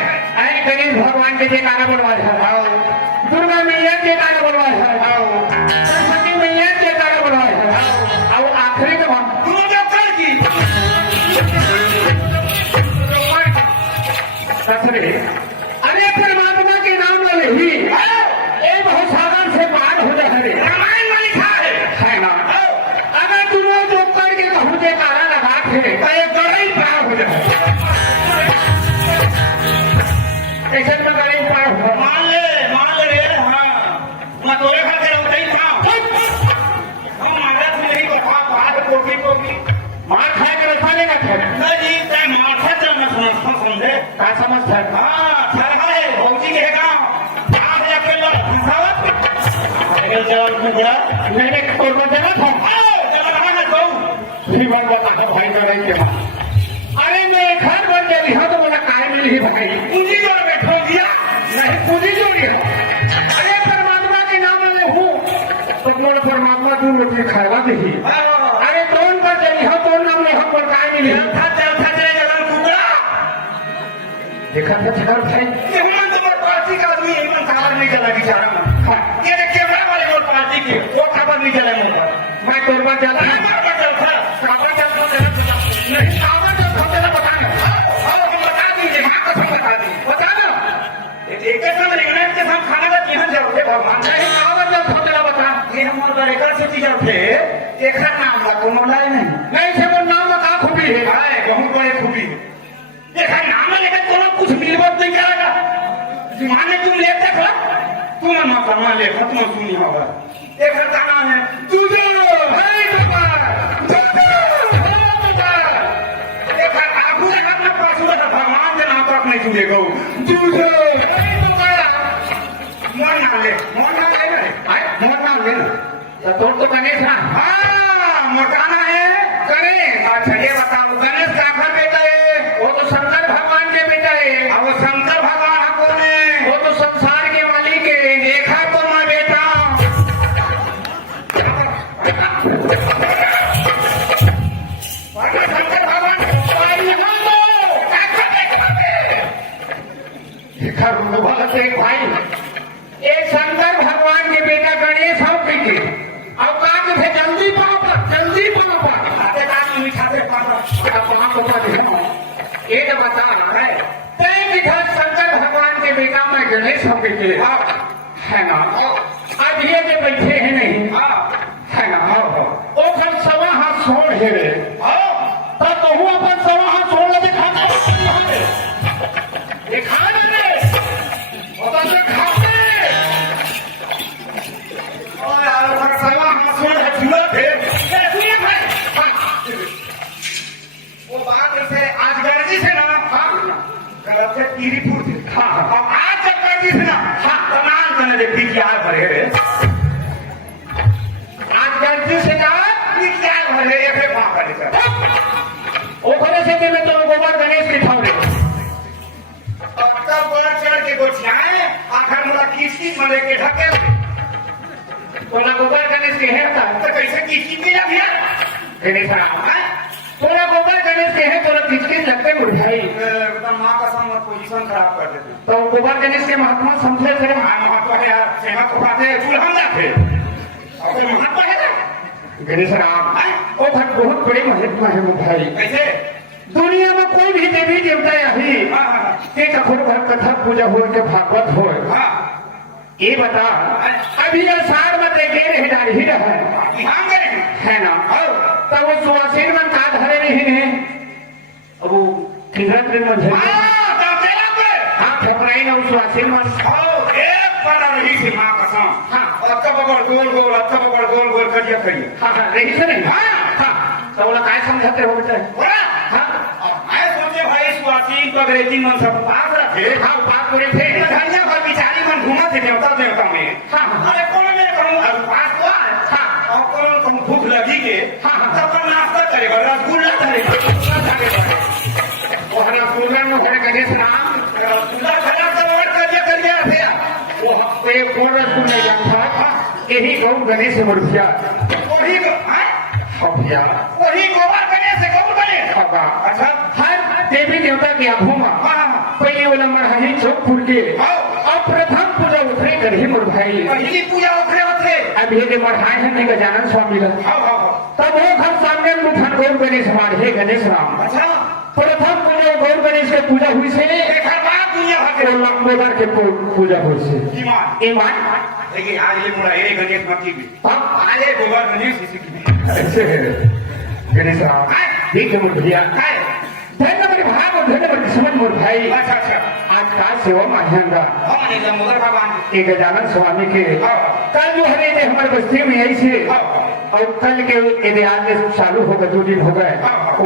भगवान के जयकारा बोलवा दुर्गा मैया के जयकारा बोलवा सरस्वती मैया के जयकारा बोलवा और आखिरी में अरे परमात्मा के नाम वाले ही ये बहुत साधन से पार हो जाए रामायण में लिखा है ना। अगर तुम्हें जो करके कहूँ जयकारा लगा थे तो ये गड़े पार हो जाए ऐसे में गड़े पार हो मान ले रे हाँ मैं तोरे खा कर उठाई था हम मारा मेरी कथा बात कोकी मार खाए के रखा लेगा थे नहीं तय माथा चलना समझे का समझ है हाँ चल है भौजी के गांव आप जाके लो हिसाबत अरे जवाब में जा मैंने तोड़ को देना था जवाब ना दो जीवन बता दो भाई करे के अरे मैं घर बन गई हां तो बोला काय मिली ही बताई पूंजी जोड़ बैठो दिया नहीं पूंजी जोड़ी अरे परमात्मा के नाम में हूं तो बोल परमात्मा तू मुझे खावा दे अरे कौन कर जली हो तो नाम में हम पर काय मिली था चले जलन कुकड़ा देखा था छकार भाई हिम्मत तो पार्टी का आदमी हिम्मत खबर नहीं चला बेचारा ये कैमरा वाले को पार्टी की वो खबर नहीं चला मैं तोरबा चला खबर चल खबर चल तो नहीं खबर चल तो तेरा बताना और हम बता दीजिए मां को बता दी बता दो एक समय इंग्लैंड के हम खाना का जीवन जाओगे भगवान नहीं खबर चल तो तेरा बता ये हम और एक से चीज थे देखा नाम का तुम मलाई नहीं से वो नाम का खूबी है भाई कहूं को एक खूबी देखा नाम लेकर कोनो कुछ मिलवत नहीं करेगा माने तुम ले देखला तुम मां का ले खत्म सुनी होगा एक गाना है तुझे हे बाबा देखा आगू से अपना पास हुआ भगवान के नाम तक नहीं सुनेगा तुझे हे बाबा मन ना ले तो तोड़ तो गणेश ना हाँ मकाना है गणेश अच्छा ये बताओ गणेश का बेटा है वो तो शंकर भगवान के बेटा है अब वो शंकर भगवान कौन है वो तो संसार के मालिक है देखा तो मैं बेटा शंकर भगवान देख भाई, ये शंकर भगवान के बेटा गणेश हो के अब काज थे जल्दी पाओ खाते काट मिठाते ये तो बता रहा है तय विधर शंकर भगवान के बेटा में गणेश हो के है ना। अब ये जो बैठे हैं नहीं है ना, वो फिर सवा हाथ छोड़ है रे, तब तो हूँ अपन सवा हाथ छोड़ ले दिखा वो बात ऐसे आज गर्जी से ना कीरीपुर से आज जब गर्जी से ना तमाम करने देखती क्या भरे आज गर्जी से ना क्या भरे एक वहां करे ओखरे से में तो गोबर गणेश की ठाव रे तब बड़ा चढ़ के गोछियाए आखिर मुला किसकी मरे के ढके तोला गोबर गणेश के है तो कैसे किसकी के जा भैया गणेश राम तोला गोबर गणेश के है तोला किसकिस लगते मुरझाई एकदम मां का समझ पोजीशन खराब कर देते तो गोबर गणेश के महात्मा समझे थे महत्व है यार सेवा को पाते चूल्हा जाते और महत्व है गणेश राम ओ भक्त बहुत बड़ी महत्व है मुरझाई कैसे दुनिया में कोई भी देवी देवता यही के कखोर भर कथा पूजा हो के भागवत हो ये बता अभी अषाढ़ में देखे रहे डाली रहा है ना, तब वो सुहासिन में का धरे नहीं है अब वो किधर ट्रेन में हाँ फेफराई ना सुहासिन में गोल गोल करिए करिए हाँ रही से नहीं हाँ तो बोला काय समझाते हो बेटा मैं सोचे भाई सुहासिन को अंग्रेजी मन सब पास रखे हाँ पास करे थे धनिया पर बिचारी मन घूमा थे देवता देवता में अरे कौन मेरे कहूँ पास हुआ और कौन भूख लगी के तब नाश्ता करेगा रसगुल्ला करेगा वो रसगुल्ला में घर गणेश राम रसगुल्ला खड़ा कर करिए वो कौन रसगुल्ला जानता यही गौर गणेश मुर्खिया वही गोबर गणेश गौर गणेश अच्छा हर देवी देवता के आंखों में पहले वाला मरही चौक फूल के और प्रथम पूजा उतरे कर ही मुर भाई पहली पूजा उतरे होते अब ये मरहाए हैं नहीं गजानन स्वामी का तब वो घर सामने मुठन गौर गणेश हमारे है गणेश राम प्रथम पूजा गौर गणेश की पूजा हुई से लंबोदर के पूजा हुई से ईमान देखिए आज ये मुड़ा ये गणेश मक्की भी आज ये गोबर गणेश ऐसे है गणेश राम ठीक है मुझे धन्यवाद भाग और धन्यवाद समझ मोर भाई अच्छा आज का सेवा माध्यंगा एक गजानन स्वामी के कल जो है ये हमारे बस्ती में यही से और कल के यदि आज चालू हो गए 2 दिन हो गए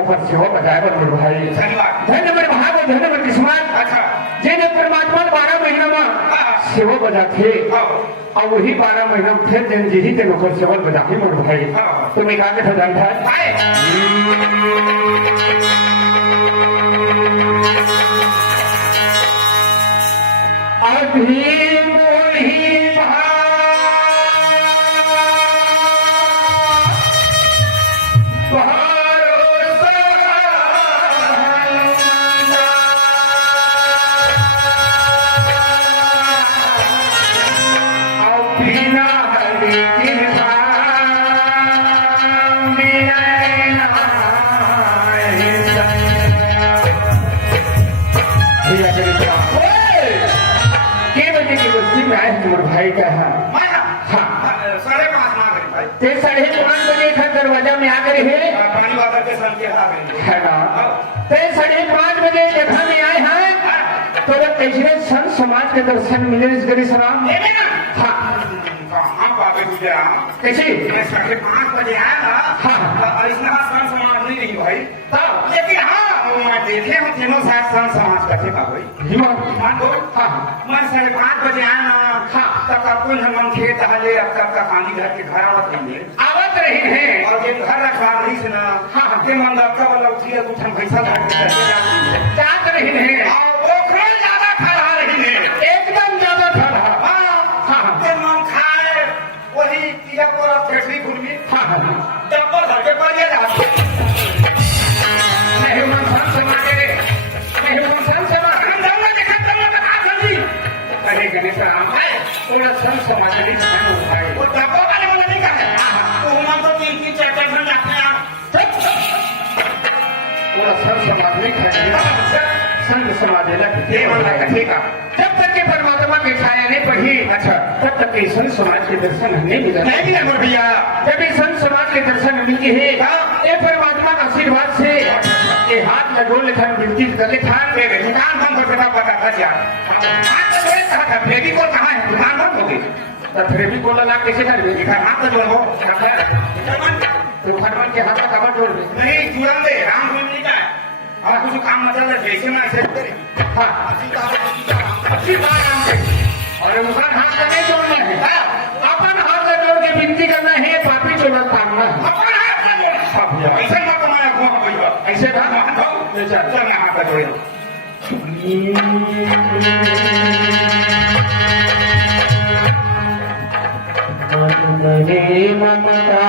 ऊपर सेवा बताए मोर भाई धन्यवाद भाग और धन्यवाद किस्मत अच्छा जे परमात्मा 12 महीना में सेवा बजा थे और वही 12 महीना में फिर जन जी ही नौकर सेवा बजा के मोर भाई तो मैं कहा के जानता है अभी मोही भाई का है ते 5:30 बजे घर दरवाजा में आ गए है ना ते 5:30 बजे जगह में आए हैं तो कैसे संत समाज के दर्शन मिले इस गणेश राम हाँ कैसे 5:30 बजे आया हाँ ऐसा संत समाज नहीं रही भाई लेकिन हाँ मैं देखे हूँ तीनों शायद संत समाज का थे भाई हाँ मैं 5:30 बजे आया ना तब कुल हम खेत हले अब तक पानी घर के घर आवत रहे हैं और ये घर रखा रही से ना के मन का वाला उठिए कुछ हम पैसा जात रहे हैं ओखरा ज्यादा खा रही है एकदम ज्यादा खा रहा के मन खाए वही किया पूरा फेसली खुली डब्बा घर के पर जाते नहीं मन संत समाज नहीं मन संत समाज हम देखा समाज में खाएंगे संत समाज ये मन लगा ठीक है जब तक के परमात्मा की छाया नहीं पड़ी अच्छा तब तक के संत समाज के दर्शन नहीं मिला नहीं भी ना भैया जब ये संत समाज के दर्शन मिले है ये परमात्मा का आशीर्वाद से ये हाथ लगो लेखन विनती कर लेखन के दुकान बंद हो गया पता था यार हाथ तो जोड़े कहा था फेविकोल कहाँ है दुकान बंद हो गई तो फेविकोल लगा कैसे कर देगी दिखा हाथ तो जोड़ो तो फरमान के हाथ का कवर जोड़ दे नहीं जुड़न दे राम भी नहीं का और कुछ काम मतलब है जैसे मैं ऐसे करे हाँ अच्छी बात नाम से और उनका हाथ का नहीं जोड़ना है अपन हाथ का जोड़ के विनती करना है पापी चोला तारना है अपन हाथ का जोड़ ऐसे मत मैं घूम गई ऐसे ना ले चल चल मैं हाथ का जोड़ मने ममता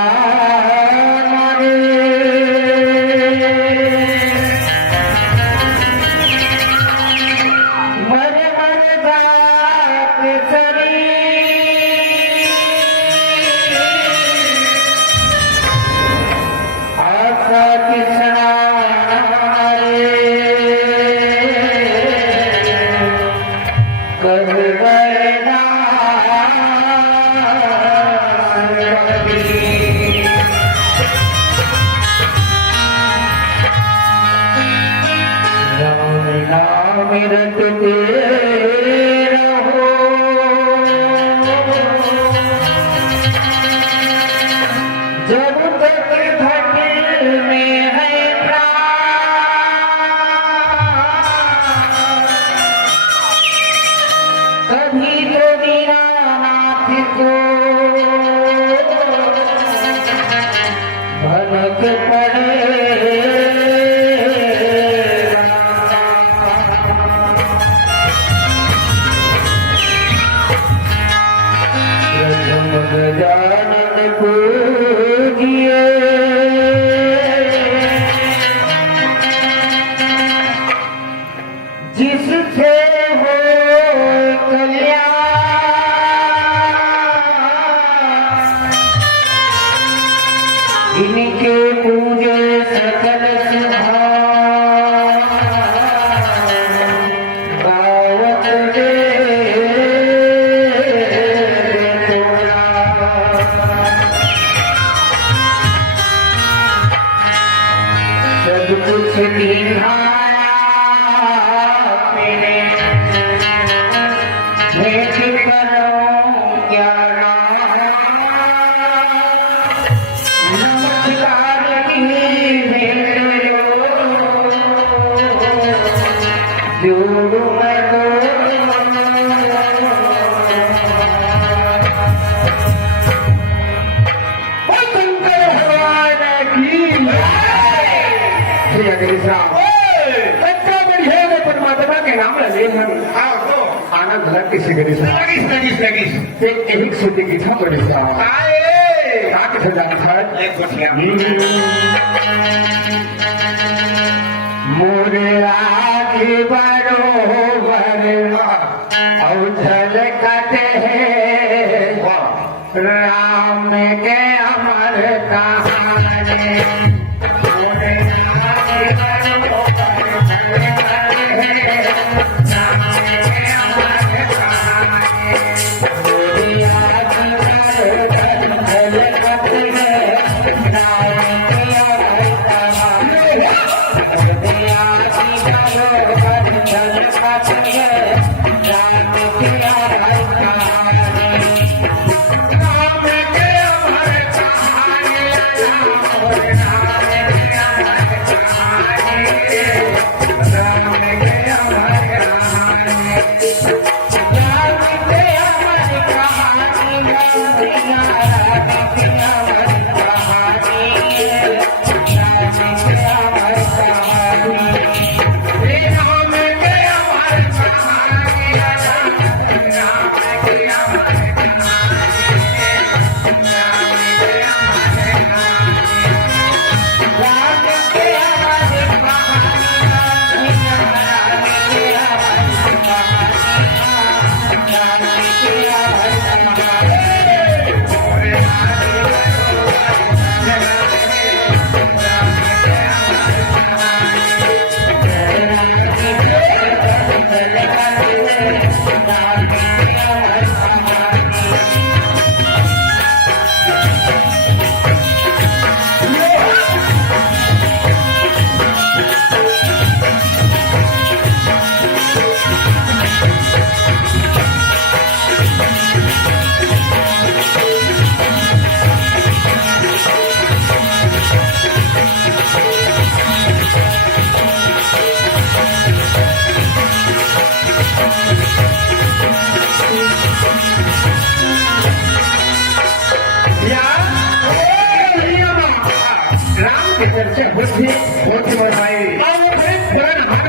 इनके पूजे सकल गावत सब कुछ दिहाया मेरे भेंट करो क्या परमात्मा के नाम लगे मन आनंद अलग किसी गरीब एक सूटी की था बड़ी मोरे आगे बरोबर और झलकते हैं राम के अमर कहानी मोरे आगे बरोबर झलकते हैं राम के अमर कहानी मोरे आगे बरोबर झलकते हैं राम के अमर कहानी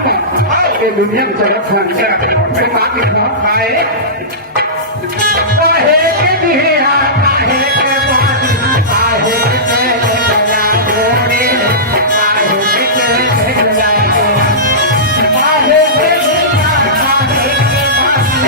ये दुनिया में चलत है बाकी खाए काहे के दिया काहे के पानी काहे के गला गोरे काहे के गला गोरे काहे के दिया काहे के पानी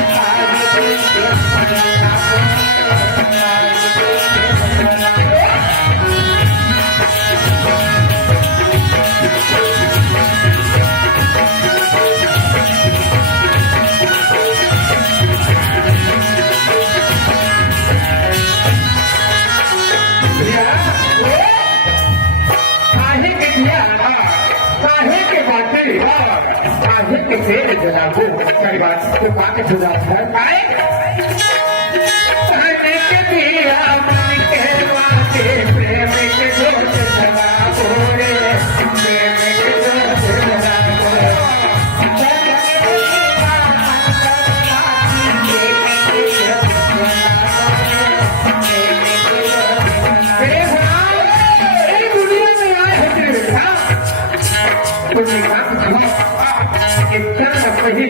काहे के गला काहे के बातें काहे के पेड़ जलाबो मेरी बात तो बात सुधा है काहे के दिया मन के बातें प्रेम के जोत जलाबो रे प्रेम के जोत जलाबो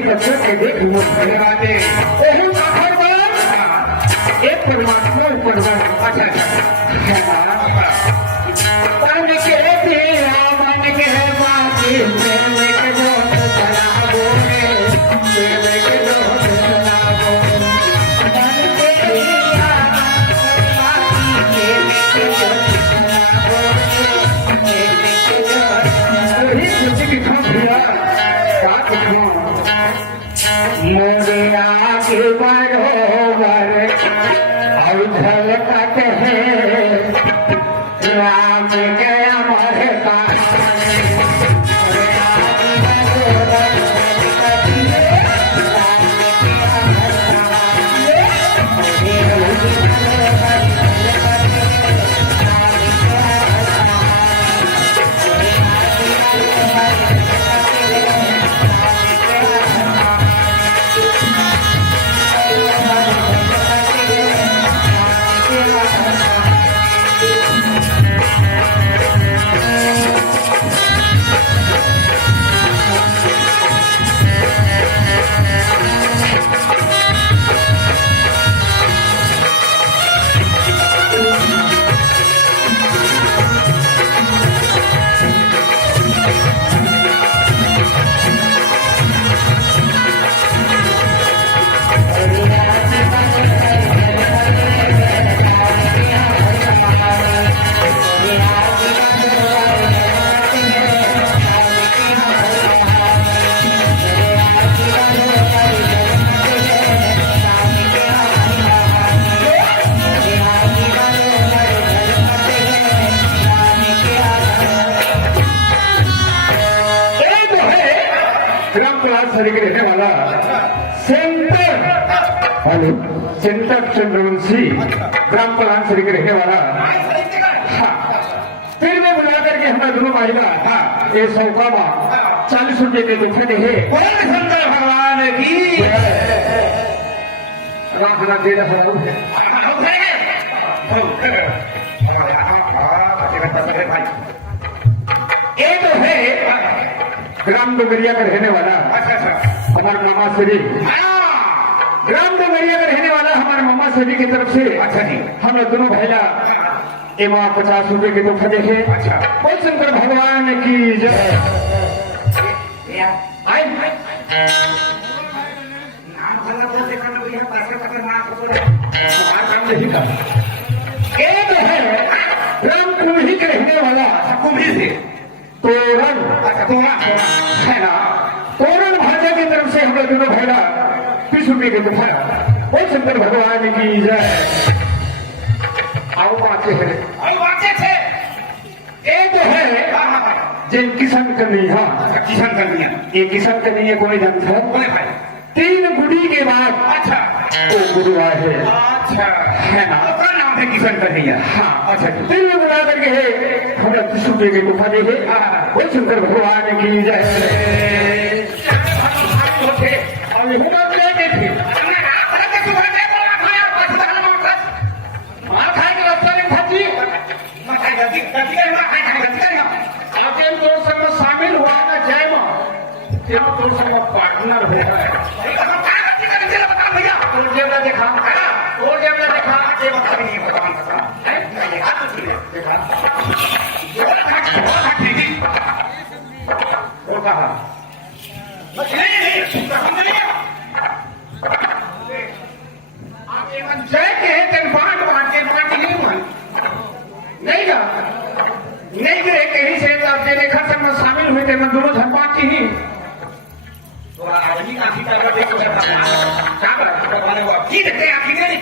बच्चों के देख बातें एक परमात्मा मन के दिया मन के बाती प्रेम के जोत जलाबो रे प्रेम के जोत जलाबो मन के दिया प्रेम के जोत जलाबो प्रेम के जोत वही खुशी की खबरिया बात मोरे आगे बरोबर और झलकत है राम गया मर का रहने वाला सेंटर चंद्रवंशी ग्राम प्रधान श्री के रहने वाला फिर में बुला करके हमारे दोनों भाई ये सौका 40 रुपये के दुखे दे शंकर भगवान की दे ये तो है ग्राम डोगरिया का रहने वाला हमारे मामा श्री ग्राम डोगरिया का रहने वाला हमारे मामा श्री की तरफ से अच्छा जी हम लोग दोनों भैया एवं 50 रुपए के तोहफा देखे अच्छा बोल शंकर भगवान की जय एक है राम कुंभी के रहने वाला कुंभी से तोरण है ना तोरण भाषा की तरफ से हम लोग दोनों भैया 20 रुपये के तोहफा बोल शंकर भगवान की जय आओ बातें हैं एक तो है जिन किसान करनी किसान करनी है ये किसान करनी है कोई ढंग है 3 गुड़ी के बाद अच्छा वो गुरु आए अच्छा है ना उसका नाम है किसान करनी है हाँ अच्छा 3 गुड़ा करके है हम 20 रुपये के तोहफा देंगे वो शंकर भगवान की जय शामिल हुआ ना जय तो सब पार्टनर हो गए चलो बता भैया तो जेब में देखा है ना और जेब में देखा ये बता भी नहीं भगवान का है देखा तो ठीक है देखा ठीक है वो कहा नहीं हम नहीं आप एक जय के तेन बांट बांट के बांट नहीं मन नहीं का नहीं गए कहीं से तो आपने देखा सब में शामिल हुए थे मैं दोनों धन बांट ही तो आदमी का भी कर देखो क्या कर वाले वो की देखते आखिर नहीं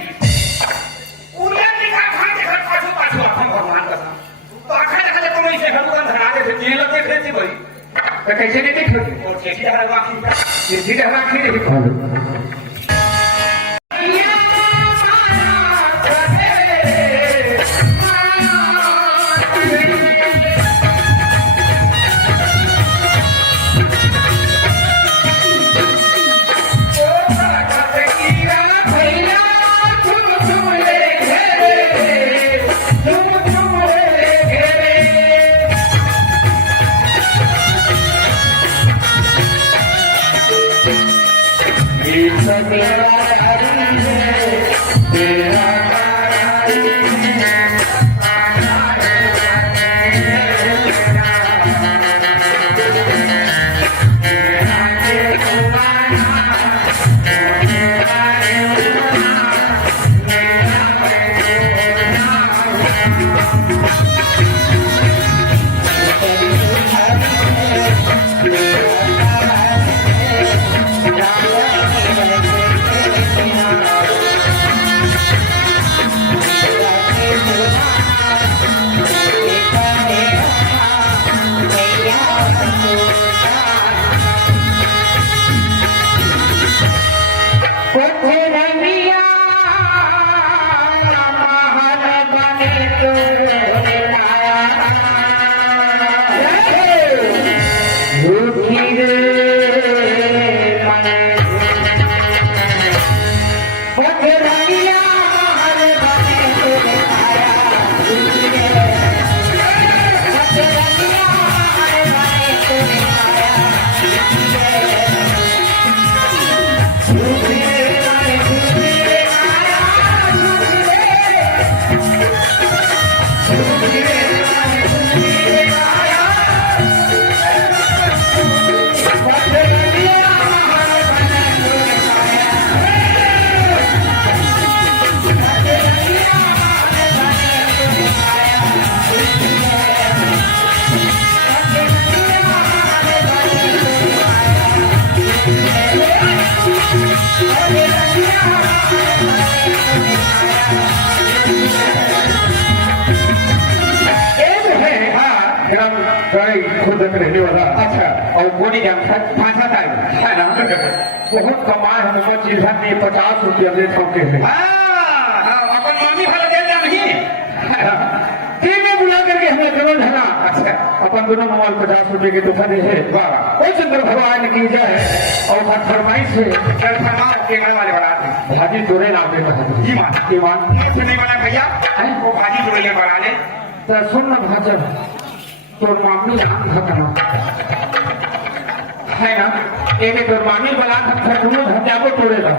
उड़िया निका खा देखा पाछो पाछो अपन भगवान का तो आखा देखा तो नहीं से भगवान धरा दे थे जेल देख रहे थे भाई तो कैसे नहीं देख और कैसी हर बाकी ये सीधे हवा की देखो खुद रहने वाला अच्छा और गोली फांसा था है ना बहुत कमाए हम लोग चीज है 50 रुपया दे सौके से अपन मम्मी वाला दे दिया नहीं टीम में बुला करके हमें जरूर है ना अच्छा अपन दोनों मोबाइल 50 रुपए के दुकान है कोई शंकर भगवान की जय और फरमाइश से चल फरमा के वाले बड़ा थे भाजी जोड़े ना दे ईमान नहीं बना भैया वो भाजी जोड़े बना ले तो सुन ना भाजन तो मामली खत्म है ना एक तो मामली बना था दोनों धंधा को तोड़ेगा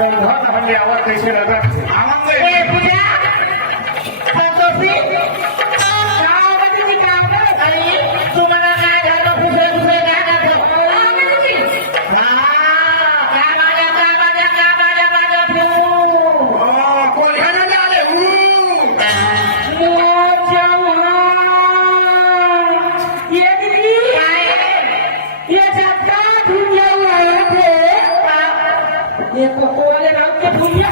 घर हमें आवाज कैसे लगा आवाज ए से पूजा संतोषी गाँव में भी काम कर भाई तुम्हारा ना घर में दूसरे दूसरे ना कर दो कोल्हाना झाले ये कोकोले रात के भूलिया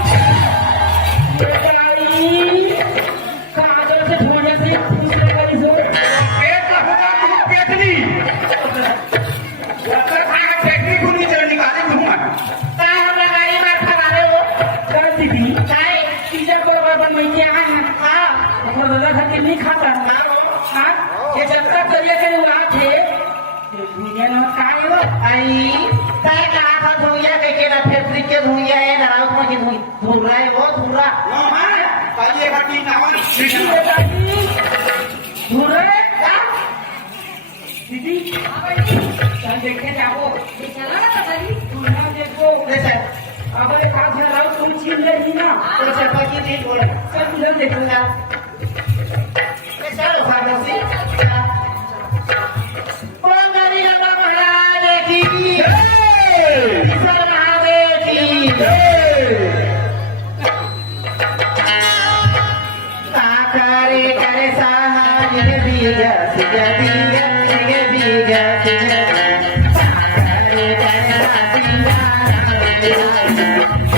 कागज से भूलिया से दूसरे वाली से पेट होगा तू पेटनी डॉक्टर खाना टेक्निक होनी चाहिए निकाले घुमा काय हमरा गाड़ी मार खा रहे हो कर दीदी काय टीचर को बाबा मैं क्या हां अपना दादा खाते नहीं खाता हां ये जब तक करिए के वहां थे ये ना काय हो आई काय कहा था धुइया के ना फैक्ट्री के धुइया है ना राउत में की धुल रहा है वो धुल रहा नो हां पाइए घाटी नावा धुल रहा है क्या दीदी चल देखे जाओ चला ना दादी धुलना देखो कैसे अब एक काम से राउत तुम छीन लेगी ना कैसे बाकी नहीं बोले चल उधर देखूंगा कैसे फार्मेसी कौन गाड़ी लगा महाराज की सर महादेव की काकरे करे सहाय बिया सिया बिया सिया बिया सिया काकरे करे सासिया काकरे करे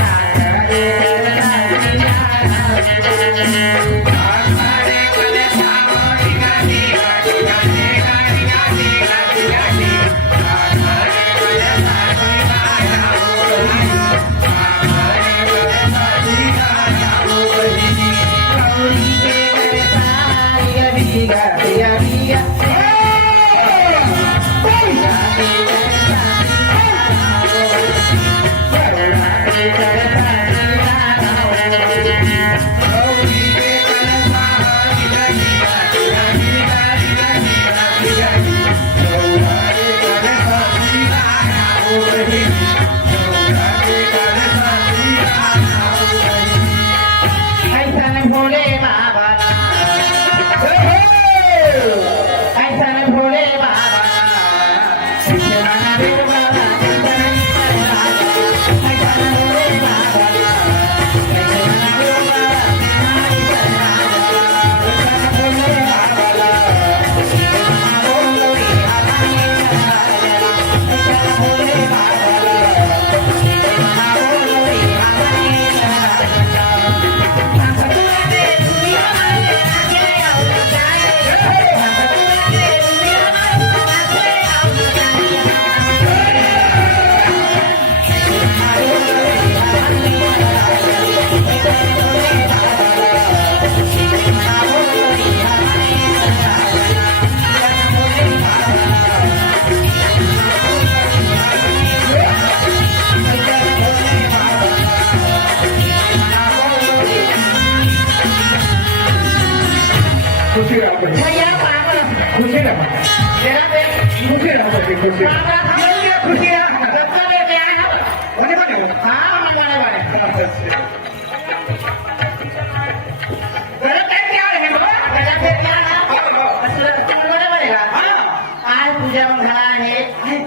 खुशी रहो भैया पागल खुशी रहो जरा दे खुशी रहो खुशी बाबा ये खुशी है सबका लेके आया होने वाले हां हमारे वाले जरा पे क्या है जरा पे क्या ना असली तुम्हारे बनेगा आज पूजा मंगला है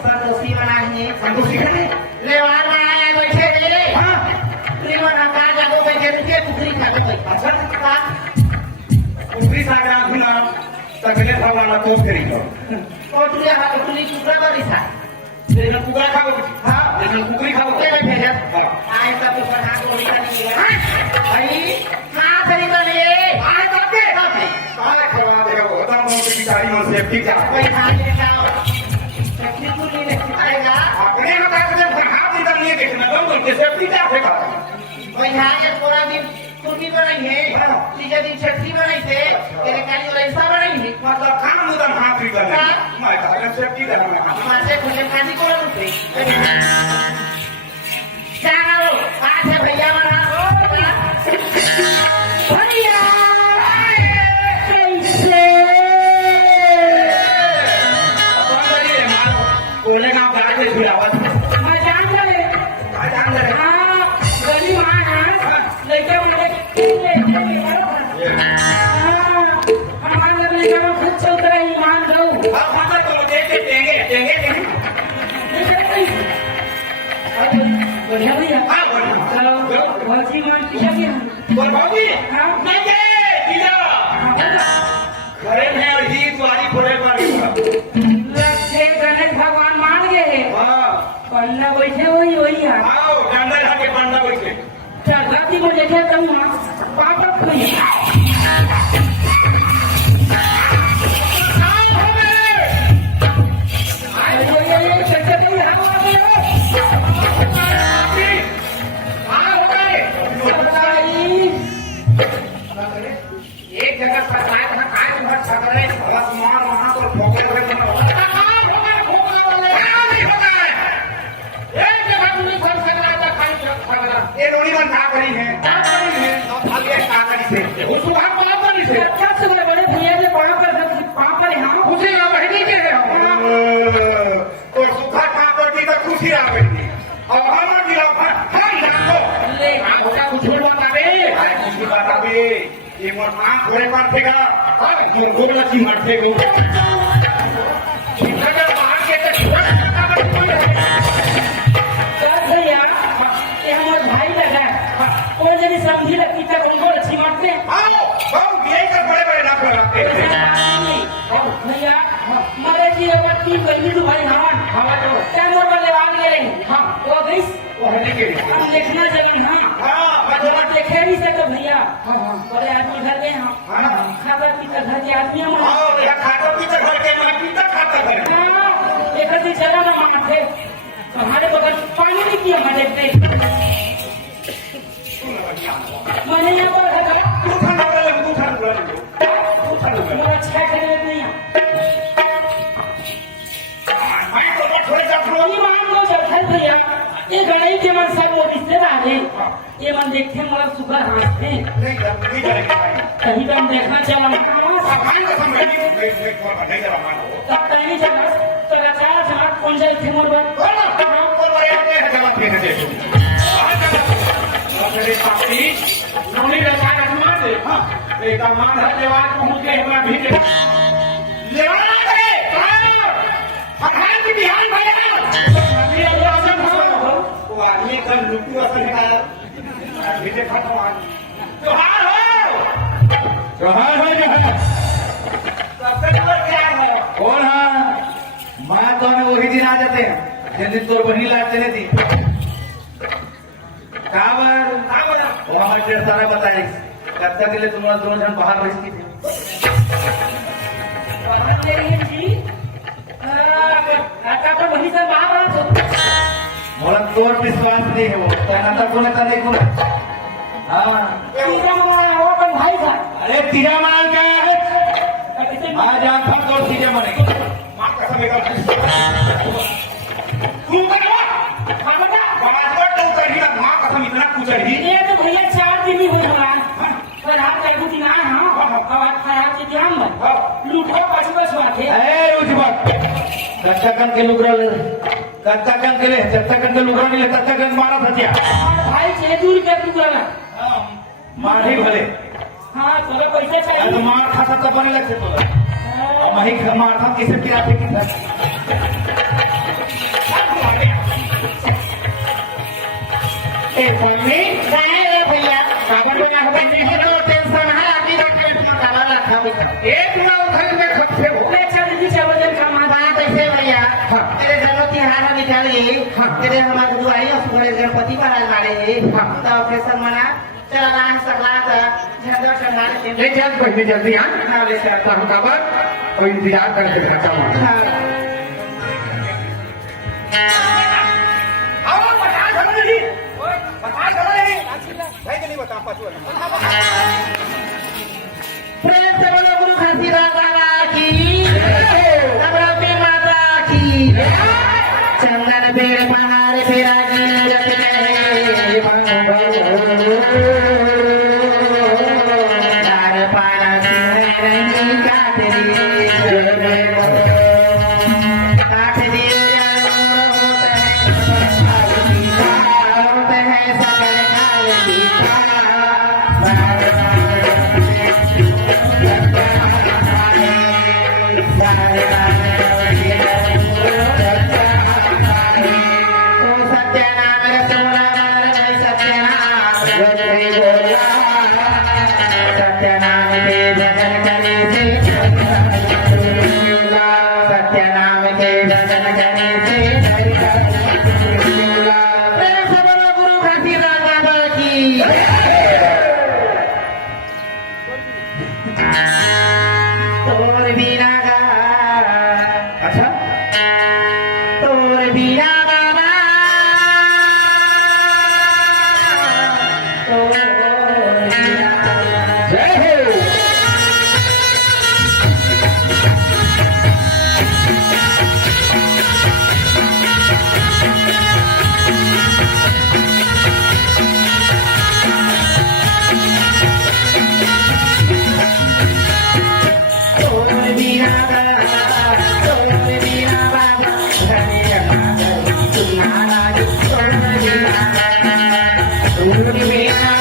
संतोषी मना है संतोषी है लेवार बनाया बैठे रे हां त्रिवन आकार जागो बैठे के पुत्री खाते अच्छा उसरी सागरा खुला सगळे भावाला तोच करीतो कोटुल्या कोटुली कुकरा बरीसा त्याला कुकरा खावं हां त्याला कुकरी खावं केले भेटत आय का तो पढ़ा कोणी का नहीं भाई का तरी बने आय बापे काय ठेवा देगा वो होता मग ती बिचारी मन सेफ्टी का कोई हाल नहीं जाओ चटनी पूरी नहीं खाएगा अपने लोग काय करते हाथ इधर नहीं देखना तो बोलते सेफ्टी का है का कोई हाल ये पूरा दिन कुर्ती बनाई है तीसरे दिन छठी बनाई थे तेरे काली वाला ऐसा बनाई है मतलब खाना मुदन हाथ इधर नहीं मैं कहा सेफ्टी का मैं हमारे खुले खानी को रुपए जाओ आज है भैया बना भैया कैसे अपन बड़ी है मारो ओले गांव गाड़ी से आवाज मैं जान रहे आ जान रहे हाँ हमारे लगने का वो खुद चलता है ईमान गौ अब मतलब तो देंगे बढ़िया भैया हाँ बढ़िया चलो बहुत ही मान पीछे की बोल भाभी हाँ देंगे दिया घरे में और ही तुम्हारी फोड़े पर लक्ष्य गणेश भगवान मान गए हाँ पन्ना बैठे वही है आओ डंडा के पंडा बैठे राती को देखे तो पापा खुई एक जगह सरकार में काय तुम्हारा छगड़े बस मार वहां तो भोगे भोगे नहीं होता है एक जगह तुम्हें घर से लाता खाई छगड़ा ये रोनी बन का करी है और आगे का करी से उसको हम बात करी से सबसे बड़े भैया के पापा हम खुशी ना बहनी के है तो सुखा का करती तो खुशी आ गई और हम दिला हां जाको ले आपका कुछ बता दे कुछ बता दे ये मोर मां थोड़े पर फेगा और मोर गोला की मार फेगो अगर बाहर के तो भैया ये हमारे भाई लगा वो जरी समझी लगती तक उनको अच्छी मारते आओ हम ये कर बड़े बड़े नाक लगाते हैं भैया मरे जी अगर तीन गली तो भाई हवा तो क्या मोर वाले आ गए हां वो गई वो हने के लिए हम लिखना जगह हां हां तो देखे नहीं सके भैया बड़े आदमी घर गए हम खाकर पीकर घर के आदमी हम आओ यह खाता पीता घर के मां पीता खाता घर एक दिन चला ना मारते हमारे बगल पानी नहीं किया हमारे पे मैंने यहाँ पर तू खाना वाले तू खाना वाले मेरा छह खरीद नहीं है मैं तो थोड़े जा ये मान लो जब भैया ये गणेश के मन सब वो रिश्तेदार है ये मन देखते मोला सुगर हाथ है नहीं करेंगे कहीं भी हम देखना चाहो सामान का समझ नहीं जरा मानो तब कहीं जब तो रचाया समाज कौन जाए थे मोर बात बोल रहे हैं जवाब देने दे मेरे पापी नौनी रचाया समाज दे हां एक मान है जवाब पहुंच के हमरा भी लेवाना करे हमारे की बिहार भैया ये आवाज वो आदमी का लुट्टू असर का भीजे खत्म त्योहार हो त्योहार है जो है सबसे बड़ा क्या है कौन है मैं तो हमें वही दिन आ जाते हैं जिस दिन तोर वही लाते नहीं थी काबर वो हमारे ढेर सारा बताए कब तक के लिए तुम्हारा दोनों जन बाहर बैठती थी जी तो वही से बाहर आ बोला तोर विश्वास नहीं है वो कहना था बोले था नहीं बोला हाँ वो अपन भाई था अरे तीरा मार का आज आप हम दो चीजें मरेंगे माँ कसम एक तू करवा बराबर तो करी ना माँ कसम इतना कुचरी ये तो भैया 4 दिन ही हुए हमारा पर आप कहीं दिन आए हाँ और खराब से ध्यान में लूटो पछुआ छुआते ए उजबक कच्चाकन के लुगरा ले कच्चाकन के लुगरा नहीं ले कच्चाकन मारा था क्या भाई 6 रुपया टुकड़ा मारी भले हाँ थोड़े पैसे अब चाहिए मार खाता तो बने लगते तो वही मार था किसे पिराते की था ए मम्मी काय रे भैया काबर में ना बैठे हैं नो टेंशन है अभी तक काबर रखा भी एक ना उठल में खपे हो ले चल जी वजन का मां बात ऐसे भैया तेरे जनो तिहारा निकाली तेरे हमारे दुआई और सुबह गणपति महाराज मारे तो ऑपरेशन मना चला ना सकला था झंडा चढ़ा ले चल पहले जल्दी हां ले चल हम काबर कोई इंतजार करके रखा हूं आओ बता समझ ली बता समझ ली भाई के नहीं बता पाछू प्रेम से बोलो गुरु घसीदास बाबा की नवरात्रि माता की चंदन पेड़ पहाड़ फेरा की जगत दार पाना सिंह रंगी काट दिए होते हैं सकल काल की सत्यनाम के भजन करे से सत्यनाम के भजन करे से प्रेम से बोलो गुरु घसीराज बाबा की तोर बिना गा अच्छा तोर बिना बाबा तोर बिना जय हो तोर बिना बाबा घरे सुना लागी तोर बिना बाबा तोर बिना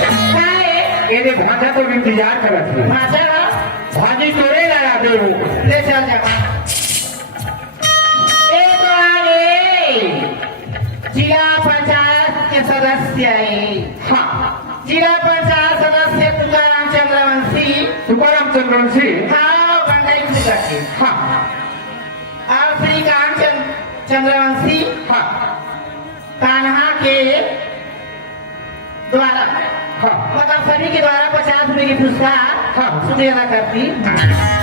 मेरे भाजा को इंतजार करत है भाजी तोरे लाया दे ले चल जा एक आए जिला पंचायत के सदस्य है हाँ जिला पंचायत सदस्य तुकाराम चंद्रवंशी तुकाराम चंद्रवंशी हाँ बंडाई खुद करके हाँ और श्री काम चंद्रवंशी हाँ कान्हा के द्वारा हाँ मतलब सभी के द्वारा 50 रुपए की पुरस्कार हाँ। सुदेना करती